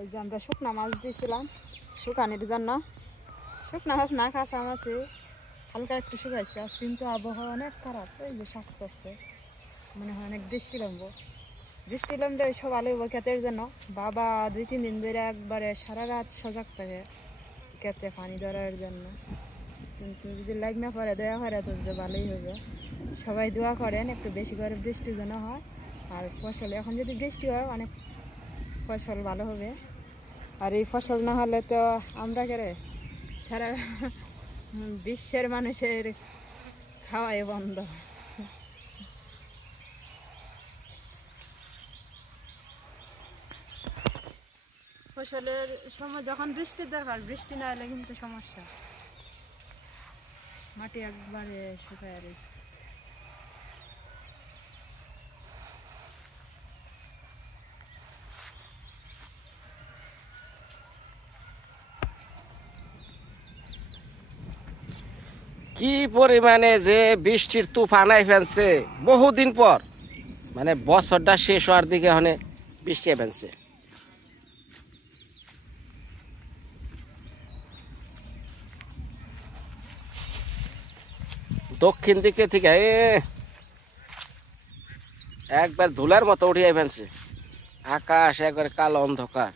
এই যে আমরা শুকনা মাছ দিয়েছিলাম শুকানোর জন্য। শুকনা মাছ না কাঁচা মাছে হালকা একটু শুকাইছে। আজ কিন্তু আবহাওয়া অনেক খারাপ, এই যে শ্বাস করছে, মনে হয় অনেক বৃষ্টি নামবো। বৃষ্টি নামলে ওইসব আলু ক্ষেতের জন্য বাবা 2-3 দিন ধরে একবারে সারা রাত সজাগ থাকে ক্ষেতে পানি ধরার জন্য। কিন্তু যদি লাগ না পড়ে দয়া করে তো ভালোই হবে। সবাই দোয়া করেন একটু বেশি করে বৃষ্টি যেন হয়, আর ফসল এখন যদি বৃষ্টি হয় অনেক ফসল ভালো হবে। আর এই ফসল না হলে তো আমরা করে সারা বিশ্বের মানুষের খাওয়াই বন্ধ। ফসলের সময় যখন বৃষ্টির দরকার, বৃষ্টি না এলে কিন্তু সমস্যা, মাটি একবারে শুকায় রয়েছে। কি পরিমাণে যে বৃষ্টির তুফান আই ফেলছে বহুদিন পর, মানে বছরটা শেষ হওয়ার দিকে হনে বৃষ্টি ফেলছে। দক্ষিণ দিকে থেকে একবার ধুলার মতো উঠিয়ে ফেলছে, আকাশ একবার কালো অন্ধকার।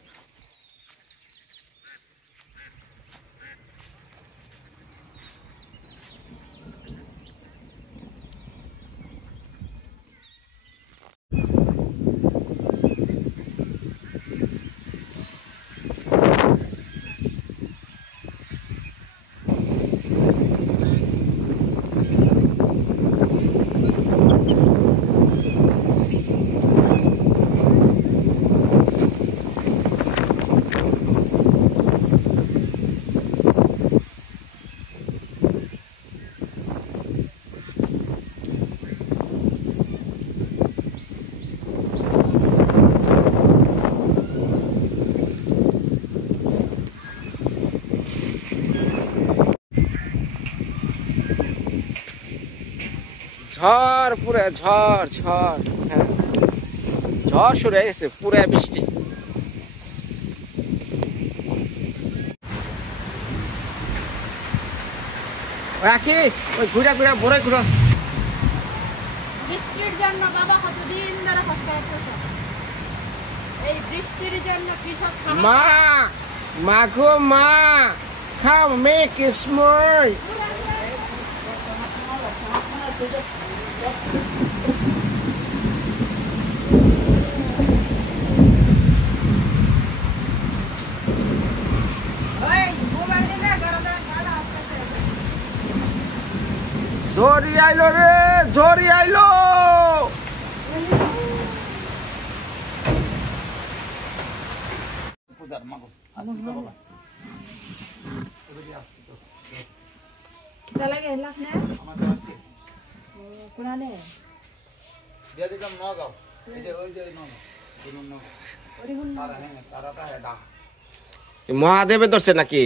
ঝড় পুরে ঝড় ঝড়, হ্যাঁ ঝড় শুরু হয়ে গেছে, পুরে বৃষ্টি। রাখি ওই ঘুরা ঘুরা ভরে ঘুরো। বৃষ্টির জন্য বাবা কতদিন ধরে কষ্ট করতেছে, এই বৃষ্টির জন্য কৃষক মা মা গো মা, খাও মেক স্মল। ঝড়ি আইলো রে, ঝড়ি আইলো। মহাদেবে ধরছে নাকি?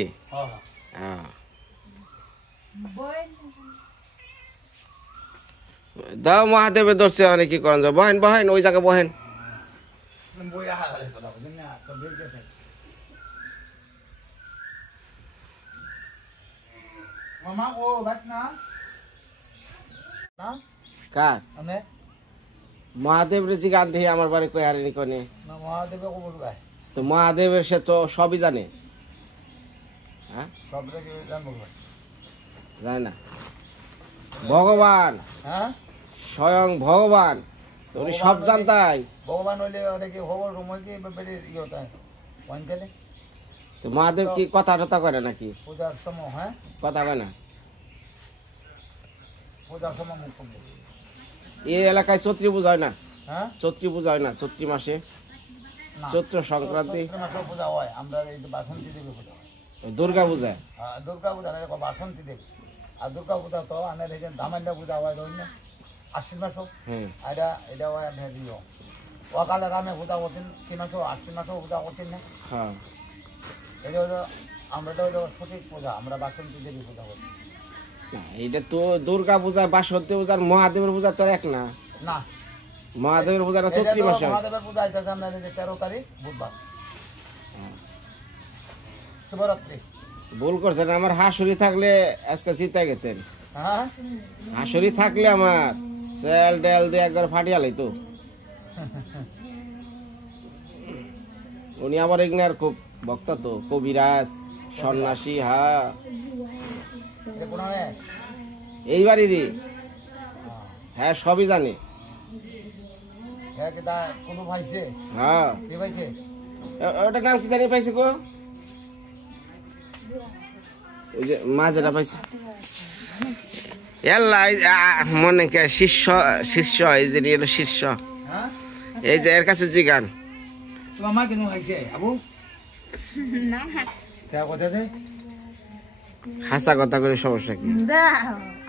দাও মহাদেবে ধরছে, অনেক কি করেন যাও। বহেন বহেন ওই জায়গায় বহেন। কার মহাদেব রেজি গান দিয়ে আমার বাড়ি কই হারিনি কোনে তো মহাদেবের সে তো সবই জানে। হ্যাঁ জানে না ভগবান, হ্যাঁ স্বয়ং ভগবান, তো উনি সব জানতাই। ভগবান হইলে অনেকে খবর সময় কি ব্যাপারে ই হতা है পঞ্চালে। তো মহাদেব কি কথা টথা করে নাকি? পূজার সময়, হ্যাঁ কথা কয় না। পূজার সময় মুখ এই এলাকায় চৈত্রী পূজা হয় না? হ্যাঁ চৈত্রী পূজা হয় না? চৈত্রী মাসে, চৈত্র সংক্রান্তি পূজা হয়। আমরা এই বাসন্তী দেবী পূজা, দুর্গা পূজা। দুর্গা পূজা বাসন্তী দেবী। আর দুর্গা পূজা তো আনের এই ধামান্ডা পূজা হয় ধরুন না আশ্বিন মাস, এটা এটা হয় আপনার ইয়ে ওকালে রামে পূজা করছেন কি মাসও আশ্বিন মাসও পূজা করছেন না। হ্যাঁ এটা হলো আমরা তো হলো সঠিক পূজা, আমরা বাসন্তী দেবী পূজা করি। এইটা তো দুর্গা পূজা বাসন্তী পূজার মহাদেবের পূজা তো এক না। না মহাদেবের পূজাটা চৈত্রী মাসে। মহাদেবের পূজা আইতেছে আপনার 13 তারিখ বুধবার। শুভরাত্রি। ভুল করছেন, আমার হাসুরি থাকলে আজকে চিতা গেতেন। হ্যাঁ হাসুরি থাকলে আমার সেল ডেল দিয়ে একবার ফাটিয়া লাইতো। উনি আমার এগনার খুব ভক্ত তো, কবিরাজ সন্ন্যাসী। হ্যাঁ এটা কোন হয়? এইবারেরই। হ্যাঁ সবই জানে। হ্যাঁ কি তা কোনো পাইছে? হ্যাঁ কে পাইছে? ওটার নাম কি জানি পাইছে গো? ওই যে মাঝেটা পাইছে এল্লা মনে কে শীর্ষ শীর্ষ, এই যে এলো শীর্ষ, হ্যাঁ এই যে এর কাছে জিগান। তোমার মা কেন খাইছে আবু? না তা কথা আছে? হাসা কথা করে সমস্যা কি?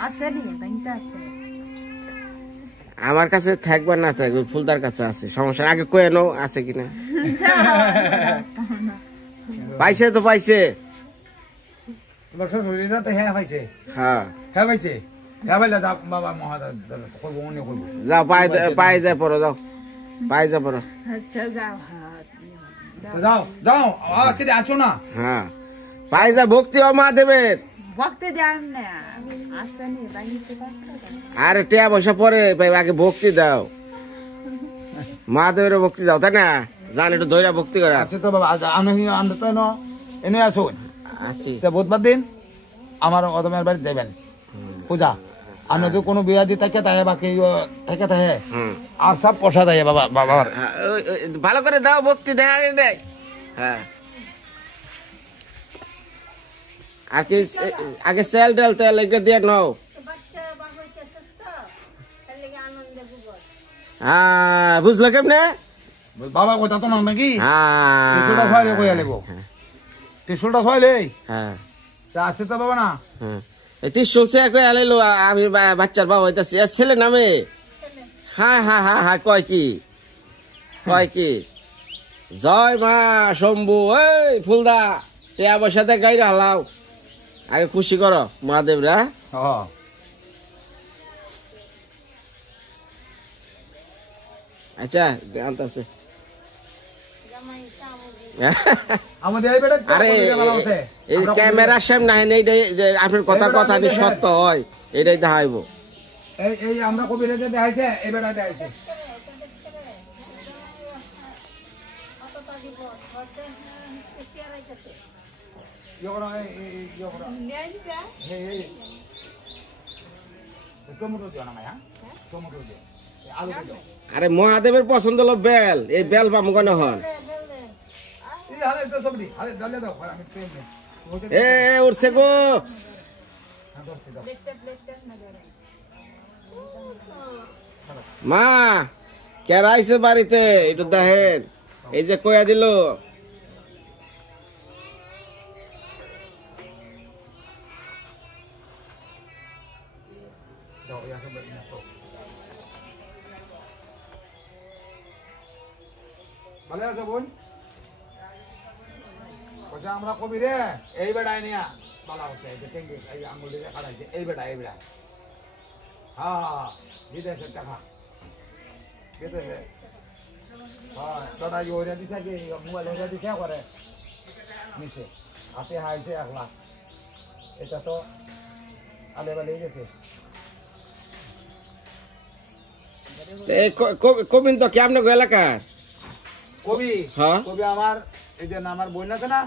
আছে নি ব্যাংকটা আছে। আমার কাছে থাকবার না থাকবে, ফুলদার কাছে আছে, সমস্যা আগে কয়ে নো আছে কিনা। পাইছে তো পাইছে। তোমার শ্বশুর তো হ্যাঁ পাইছে? হ্যাঁ হ্যাঁ পাইছে। হ্যাঁ পাইলে যা বাবা মহাদা করবো অন্য করবো। যাও পাই যায় পড়ো, যাও পাই যা পড়ো। আচ্ছা যাও। তো যাও যাও আচ্ছা আছো না? হ্যাঁ পাই যা, ভক্তি ও মহাদেবের। বকতে যান না, আছে নি ব্যাংকতে পারতো। আরে টিয়া পয়সা পরে পাইবে, আগে ভক্তি দাও, মহাদেবের ভক্তি দাও, তাই না? জান একটু ধৈর্য ভক্তি করে। আছে তো বাবা, আমি আনতে তো এনে আসো আছি তা বুধবার দিন আমার অদমের বাড়ি যাবেন পূজা। আমি তো কোনো বিয়া দিয়ে থাকে তাহে বাকি থাকে তাহে আর সব পয়সা দেয় বাবা বাবার। ভালো করে দাও ভক্তি, দেখা দেয়। হ্যাঁ আর কি আগে সেল টেল তেল এগুলো দিয়ে নাও। হ্যাঁ বুঝলো কেমনে? বাবা কথা তো না নাকি? হ্যাঁ টিসুলটা খাইলে কইয়া নেবো, টিসুলটা খাইলে হ্যাঁ আছে তো বাবা না? হ্যাঁ এই ৩০ সে কই আলাইলো, আমি বাচ্চার বাবা হইতাছি। ছেলে নামে? হ্যাঁ হ্যাঁ হ্যাঁ হ্যাঁ কয় কি কয় কি? জয় মা শম্ভু। এই ফুলদা টিয়া পয়সাতে গাইরা হালাও, আগে খুশি করো মহাদেবরা। আচ্ছা আনতেছে। আমাদের এই বেটা আরে এই ক্যামেরার সামনে নাই, এইটাই যে আপনার কথা কথা সত্য হয়, এটাই দেখাইবো। এই আমরা কবি রেখে দেখাইছে, এই বেটা দেখাইছে। আরে মহাদেবের পছন্দ হলো বেল, এই বেল পাবো কেন হন? এ উঠছে গো মা, কেরা আইছে বাড়িতে একটু দেখেন। এই যে কয়া দিল ভালো আছো বোন? আমরা কবি রে এই বেড়ায় নিয়া বলা হচ্ছে, এই আঙুল দিয়ে কাটাইছে এই বেড়া এই বেড়া। হ্যাঁ হ্যাঁ বিদেশের টাকা বিদেশে। হ্যাঁ দাদা ওইটা দিছে কি মোবাইল ওইটা দিছে করে নিচে হাতে হাইছে 1 লাখ। এটা তো আলে বালে গেছে। কবিন তো কেমন এলাকার কবি? হ্যাঁ কবি আমার এই যে আমার বোন আছে না,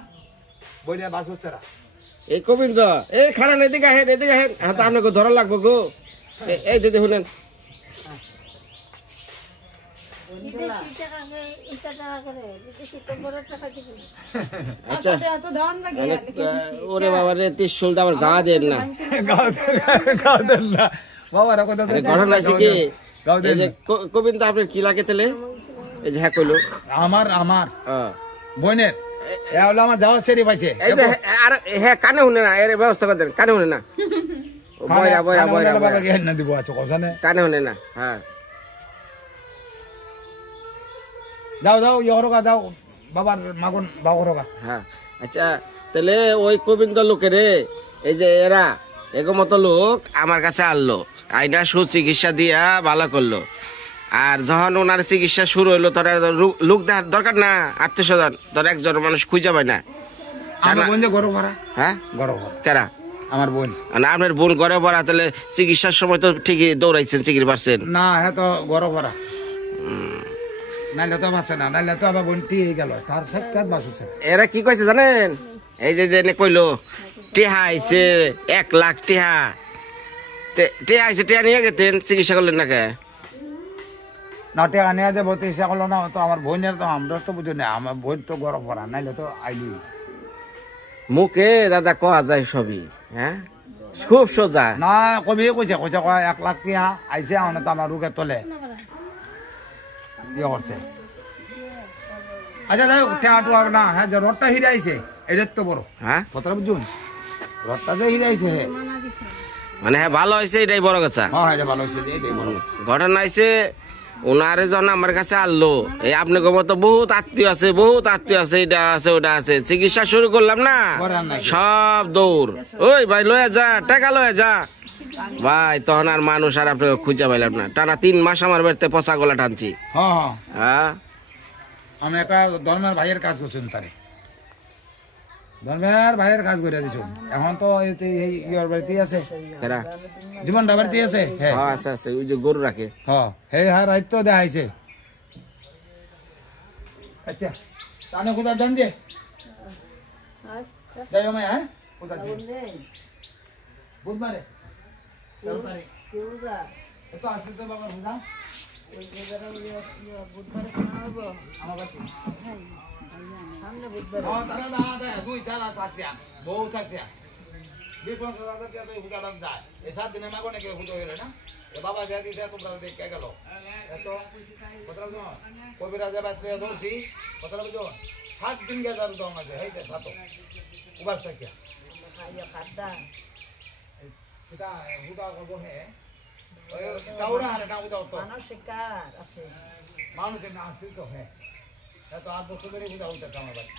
বোনের বাস হচ্ছে না। এই কবিন্দ এই খারান এদিকে আহেন এদিকে আহেন। হ্যাঁ তো আপনাকে ধরা লাগবো গো। এই দিদি শুনেন, আচ্ছা ওরে বাবা রে ৩০ আমার গা দেন না। বাবার ঘটনা আছে কি কবিন্দ আপনার কি লাগে তেলে? এই যে হ্যাঁ কইলো আমার আমার বোনের হলো আমার যাওয়ার সেরি পাইছে। এই যে আর হ্যাঁ কানে শুনে না, এর ব্যবস্থা করে দেন, কানে শুনে না। বয়রা বয়রা বয়রা বাবাকে হেন না দিব আছো কোথানে কানে শুনে না। হ্যাঁ যাও যাও ইহরগা যাও বাবার মাগুন বাবরগা। হ্যাঁ আচ্ছা তাহলে ওই গোবিন্দ লোকেরে এই যে এরা এগো মতো লোক আমার কাছে আনলো, আইনা সুচিকিৎসা দিয়া ভালো করলো। আর যখন ওনার চিকিৎসা শুরু হইলো তোর লোক দেখার দরকার না, আত্মীয় স্বজন তোর একজন মানুষ খুঁজে পায় না। আমার বোন যে গরু ভরা, হ্যাঁ গরু ভরা, কেরা আমার বোন। আপনার বোন ঘরে ভরা, তাহলে চিকিৎসার সময় তো ঠিকই দৌড়াইছেন, চিকিৎসা পারছেন না? হ্যাঁ তো গরু ভরা, নাইলে তো বাঁচে না, নাইলে তো আবার বোনটি হয়ে গেল, তার সাক্ষাৎ বাঁচছে। এরা কি কইছে জানেন? এই যে কইলো টিহা আইছে 1 লাখ টিহা, টিহা আইছে, টিহা নিয়ে গেতেন, চিকিৎসা করলেন না কে? না টেকা নিয়ে যাবো তো ইচ্ছা করলো না, তো আমার বোনের তো আমরা তো বুঝি না, আমার বোন তো গরম ভরা, নাইলে তো আইলি। মুখে দাদা কয়া যায় সবই, হ্যাঁ খুব সোজা না কবি কইছে 1 লাখ টিয়া আইছে, আমার তো আমার রুকে তোলে ইয়ে করছে। আচ্ছা যাই হোক, টেয়াটু আর না, হ্যাঁ যে রথটা হিরে আইছে এটার তো বড়, হ্যাঁ কথাটা বুঝুন, রথটা যে হিরে আইছে, হ্যাঁ মানে হ্যাঁ ভালো হয়েছে, এটাই বড় কথা। হ্যাঁ এটা ভালো হয়েছে, এটাই বড় ঘটনা হয়েছে ওনারে যখন আমার কাছে আনলো, এই আপনি মতো বহুত আত্মীয় আছে, বহুত আত্মীয় আছে, এটা আছে ওটা আছে, চিকিৎসা শুরু করলাম না, সব দৌড়, ওই ভাই লয়ে যা, টাকা লয়ে যা ভাই। তখন আর মানুষ আর আপনাকে খুঁজে পাইলাম না, টানা 3 মাস আমার বাড়িতে পচা গলা টানছি। হ্যাঁ হ্যাঁ আমি একটা ধর্মের ভাইয়ের কাজ করছি, তারে ধর্মের ভাইয়ের কাজ করে দিছ, এখন তো ইয়ার বাড়িতেই আছে, কেরা জীবনটা বাড়িতেই আছে। হ্যাঁ আচ্ছা আচ্ছা, ওই যে গরু রাখে, হ্যাঁ হ্যাঁ রাইত তো দেখাইছে। আচ্ছা তাহলে কোথায় জান দিয়ে যাই আমি, হ্যাঁ কোথায় বুধবারে তো আসছে তো বাবা বুঝা আমার বাড়ি তারা না দেয় 2-4 থাকতিয়া বউ থাকতিয়া 20-50 টাকা তো হুদাটা যায়, এই 7 দিনের মাগো নাকি হুদো হইল না, এ বাবা যা দিছে তোমরা দেখে গেল, এত কথা বুঝো কবিরা যাবে তুই ধরছি, কথা বুঝো 7 দিন গে যার দাও না যে হেইতে সাতো উবাস থাকিয়া খাইয়া খাদ্দা এটা হুদা করব। হে ওই টাউরা হারে না হুদা তো মানুষ শিকার আছে, মানুষের না আছে তো। হ্যাঁ এত 8 বছর ধরে হুদা হইতা আমার বাড়ি,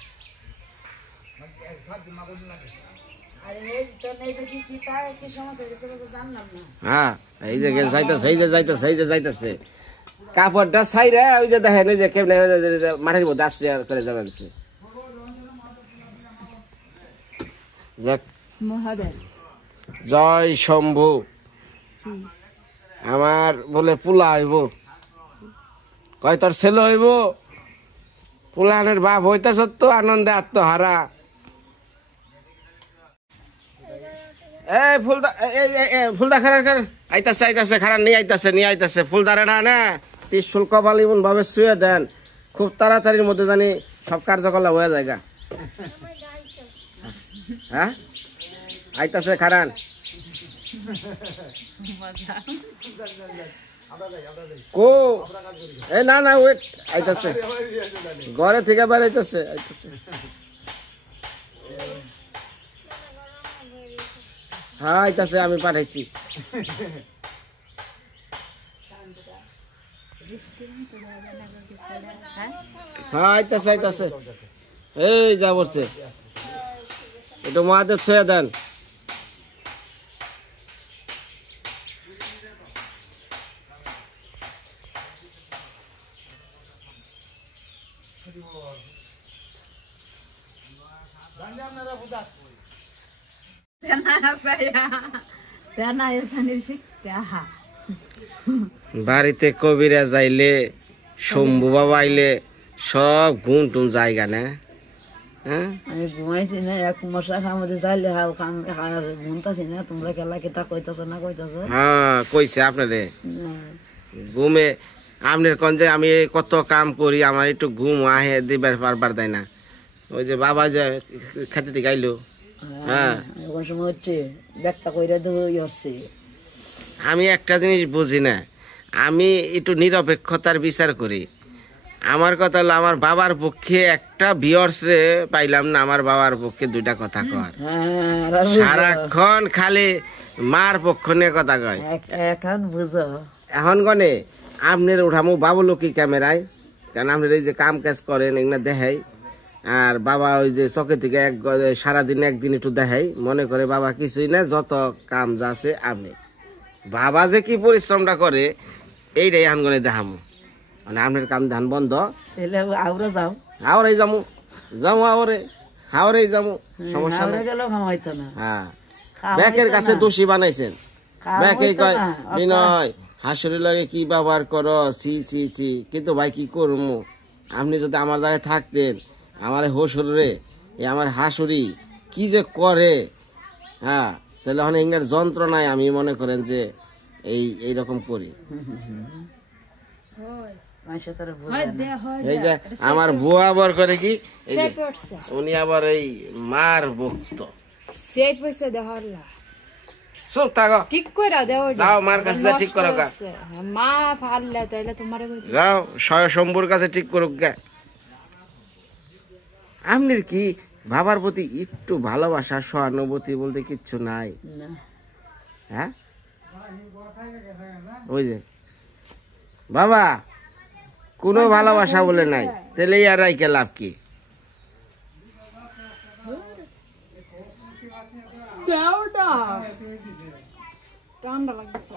মানে 7 দিন মাগো লাগে। হ্যাঁ এই যে যাইতেছে, এই যে যাইতেছে, এই যে যাইতেছে, কাপড়টা ছাইরা ওই যে দেখেন ওই যে কেমনে মাটির মধ্যে আশ্রয় করে যাবেন। জয় শম্ভু, আমার বলে পোলা হইব, কয় তোর ছেলে হইব, পোলানের বাপ হইতেছ তো আনন্দে আত্মহারা। এই ফুলদা খারান আইতাছে আইতাছে, খারান নিয়ে আইতাছে ফুলদারে না ত্রিশুল কপাল এমন ভাবে শুয়ে দেন, খুব তাড়াতাড়ির মধ্যে জানি সব কার্যকলাপ হয়ে যায়। হ্যাঁ আইতাছে খারান, কো এ না না ওয়েট, আইতাছে ঘরে থেকে বেড়াইতেছে, আইতাছে। হ্যাঁ আইতাছে, আমি পাঠাইছি। হ্যাঁ আইতাছে আইতাছে, এই যা বলছে একটু মহাদেব ছুঁয়ে দেন। বাড়িতে কবিরা যাইলে, শম্ভু বাবা আইলে সব ঘুম টুম জায়গা না। আমি ঘুমাইছি না, 1 মাস আমাদের যাইলে ঘুমতাছি না, তোমরা খেলা কেটা কইতাছ না কইতাছ? হ্যাঁ কইছে আপনারে ঘুমে, আপনার কোন যে আমি কত কাম করি, আমার একটু ঘুম আহে দিবার পারবার দেয় না। ওই যে বাবা যে খেতে থেকে আইলো, হ্যাঁ এখন সময় হচ্ছে ব্যাগটা কইরা হচ্ছে। আমি একটা জিনিস বুঝি না, আমি একটু নিরপেক্ষতার বিচার করি। আমার কথা হলো, আমার বাবার পক্ষে একটা ভিউয়ার্স রে পাইলাম না, আমার বাবার পক্ষে 2টা কথা কর, সারাক্ষণ খালি মার পক্ষ নিয়ে কথা কয়। এখন বুঝো, এখন গনে আপনার উঠামো বাবুলকি ক্যামেরায়, কারণ আপনার এই যে কাম কাজ করেন এগুলো দেখাই, আর বাবা ওই যে চকে থেকে সারাদিন একদিন একটু দেখাই, মনে করে বাবা কিছুই না, যত কাম যা আছে আপনি। বাবা যে কি পরিশ্রমটা করে এইটাই আনগনে দেখামু মানে আপনার কাম ধান বন্ধ তাহলে আউরা যাও আওয়ারাই যামু যামু আওয়ারাই যামু সমস্যা আউরা নাই গেলেও খামাইতো না হ্যাঁ খাওয়া ব্যাকের হইতো কাছে না। দোষী বানাইছেন ব্যাকে হইতো কয় না, বিনয় হাসুরি লাগে কি ব্যবহার করো সি সি সি কিন্তু ভাই কি করবো আপনি যদি আমার জায়গায় থাকতেন আমার হসুরে আমার হাসুরি কি যে করে হ্যাঁ তাহলে অনেক ইংরের যন্ত্রণায় আমি মনে করেন যে এইরকম করি মানুষের তারা বোঝে হয় না। দে হয় এই যে আমার বুয়া আবার করে কি এই যে সেট পড়ছে উনি আবার এই মার ভক্ত সেট পড়ছে দেহরলা চুপ থাকো ঠিক কইরা দেও যাও, মার কাছে যা ঠিক করো গা। মা ফাললে তাইলে তোমারে কই যাও শম্ভুর কাছে ঠিক করুক গে আপনার কি বাবার প্রতি একটু ভালোবাসা সহানুভূতি বলতে কিচ্ছু নাই না হ্যাঁ ওই যে বাবা কোনো ভালোবাসা বলে নাই তাহলে আর রাইকে লাভ কি দেওটা ঠান্ডা লাগছে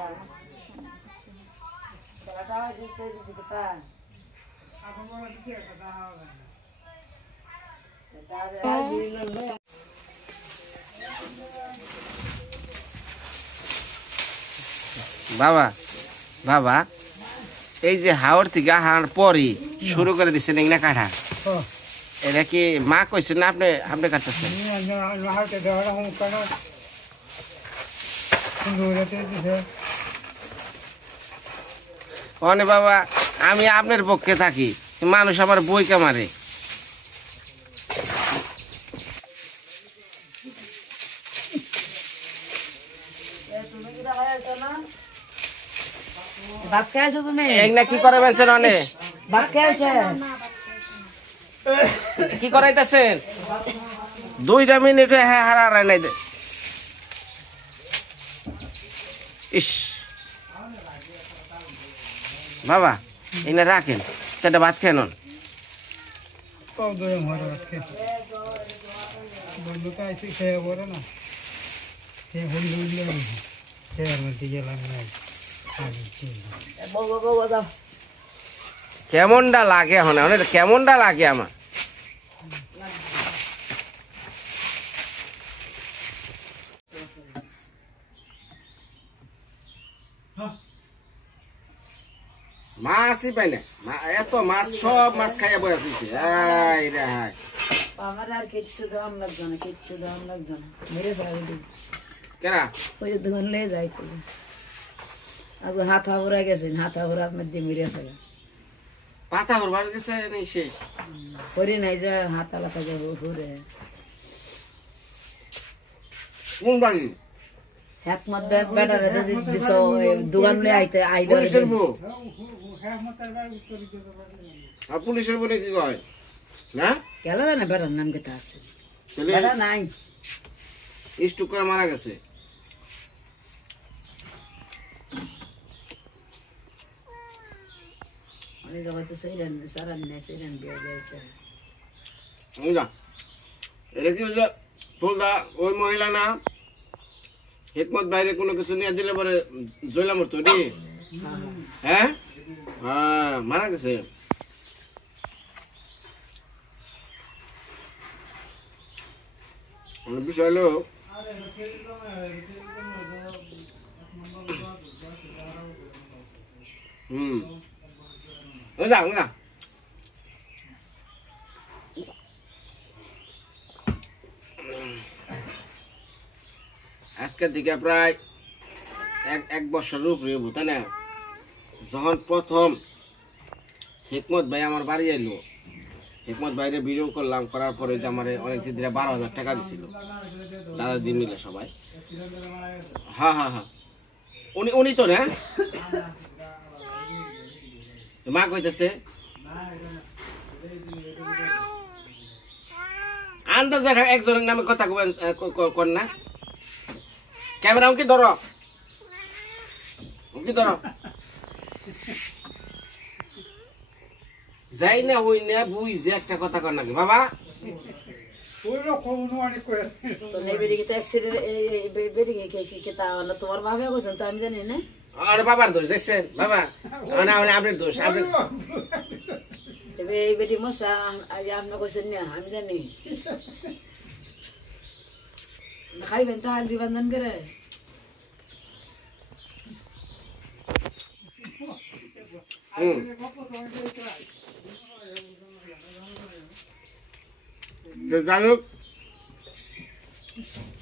বাবা বাবা এই যে হাওড় থেকে আহার পরই শুরু করে দিচ্ছেন না কাঠা এটা কি মা কইছেন না আপনি আপনি কাটতেছেন অনে বাবা আমি আপনার পক্ষে থাকি মানুষ আমার বইকে মারে ভাত খাইছো তুমি না কি করে বলছেন অনে ভাত খাইছো কি করাইতেছেন 2টা মিনিট হারাই নাই দে ইস বাবা এনে রাখেন সেটা ভাত খেয়ে নন দাও কেমনটা লাগে এখন অনেক কেমনটা লাগে আমার মাছই পাই না এত মাছ সব মাছ খাইয়া বয়া দিছে আমার আর কিচ্ছু দাম লাগবে না কিচ্ছু দাম লাগবে না মেরে সারা দিন কেরা ওই যে দোকান লে যাই তো আজ হাত হাওড়া গেছেন হাত হাওড়া আপনার দিয়ে মেরে সারা পাতা হরবার গেছে নেই শেষ করি নাই যে হাত আলাদা যাবো ঘুরে কোন বাড়ি একমত বেটারে যদি দিছ দোকান লে আইতে আইলে পুলিশের বউ পুলিশের বউ কি কয় না গেল না বেটার নাম কেটা আছে ছেলে বেটা নাই স্ট্রোক করে মারা গেছে অনেক হয়তো সেইরেন সারান নেই সেইরেন বিয়ে দিয়েছে বুঝলা এটা কি হচ্ছে ফুলদা ওই মহিলা না হিকমত বাইরে কোনো কিছু নিয়ে দিলে পরে জয়লা মরতো রে হ্যাঁ হ্যাঁ মারা গেছে বিষয় হলো বুঝলা বুঝলা আজকের দিকে প্রায় এক বছর উপরে হবো তাই না যখন প্রথম হিকমত ভাই আমার বাড়ি এলো হিকমত ভাইরে ভিডিও করলাম করার পরে যে আমার অনেক দিদিরা 12,000 টাকা দিছিল দাদা দিন মিলে সবাই হ্যাঁ হ্যাঁ হ্যাঁ উনি তো না মা কইতেছে আন্দাজ একজনের নামে কথা কর না ক্যামেরা উকি ধরো যাই না হই না বুঝ যে একটা কথা কর নাকি বাবা তো নেই বেরিয়ে তো অ্যাক্সিডেন্ট বেরিয়ে কে তা হলো তোমার ভাগে বলছেন তো আমি জানি না আরে বাবার দোষ দেখছেন বাবা না আপনার দোষ আপনি এই বেটি মশা আগে আপনি কইছেন না আমি জানি খাইবেন তা হালদি বান্ধন করে যাই হোক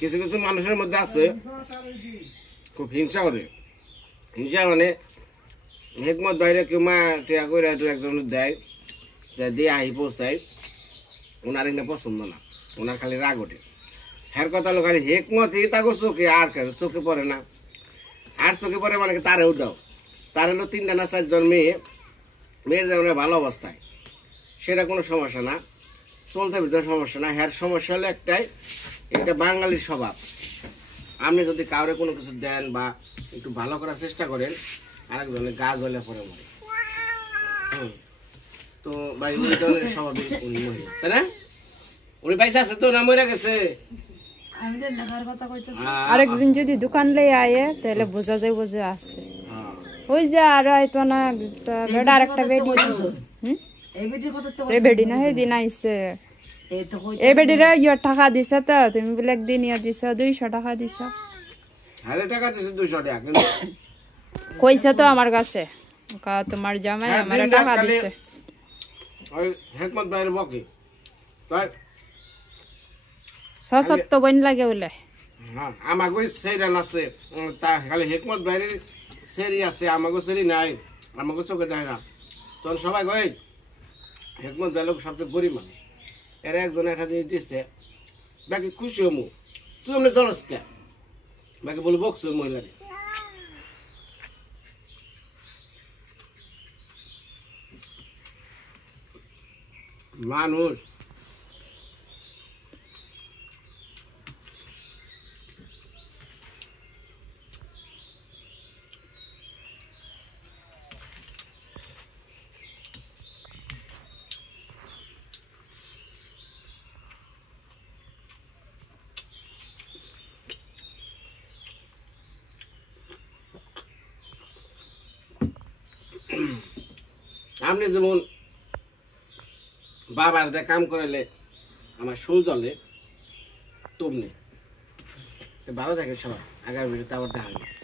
কিছু কিছু মানুষের মধ্যে আছে খুব হিংসা করে হিংসা মানে হেকমত বাইরে কেউ মা টিয়া করে একজন দেয় যে দিয়ে আহি পৌঁছায় ওনার এখানে পছন্দ না ওনার খালি রাগ ওঠে হ্যার কথা হলো খালি হেকমতই তাকে চোখে আর চোখে পড়ে না আর চোখে পড়ে মানে তারেও দাও তার হলো 3টা না 4জন মেয়ের যেমন ভালো অবস্থায় সেটা কোনো সমস্যা না চলতে ভিতরে সমস্যা না হ্যার সমস্যা হলো একটাই এটা বাঙালির স্বভাব আপনি যদি কাউরে কোনো কিছু দেন বা একটু ভালো করার চেষ্টা করেন আরেকজনের গা জ্বলে পড়ে মরে তো ভাই উনি ধরনের স্বভাবের উনি মহিলা তাই না উনি পয়সা আছে তো না মরে গেছে আমি জানি না কার কথা কইতেছি আরেকদিন যদি দোকান লই আয়ে তাহলে বোঝা যায় বোঝা আছে ওই যে আর হয়তো না বেডা আরেকটা বেডি এই বেটির কথা তো এই বেডি না সেদিন আইছে এই তো কই এই বেডিরা ইয়া টাকা দিছে তো তুমি বলে একদিন ইয়া দিছ 200 টাকা দিছ হাজার টাকা দিছে 200 টাকা কিন্তু কইছে তো আমার কাছে তোমার জামাই আমার টাকা দিছে ওই হেকমত ভাইয়ের বকে তাই সত্য বইন লাগে বলে হ্যাঁ আমাকে সেইরান আছে তা খালি হেকমত ভাইয়ের সেরি আছে আমাকে সেরি নাই আমাকে চোখে দেয় না তখন সবাই কই হেকমত ভাই লোক সবচেয়ে গরিব মানুষ এরা একজন একটা জিনিস দিচ্ছে বাকি খুশি হমু তুই এমনি চলস কে বাকি বলে বকছ মহিলারে মানুষ আপনি যেমন বাবার দিয়ে কাম করালে আমার সুল জলে তুমনি ভালো থাকে সবাই আগামী ভিডিওতে আবার দেখা হবে।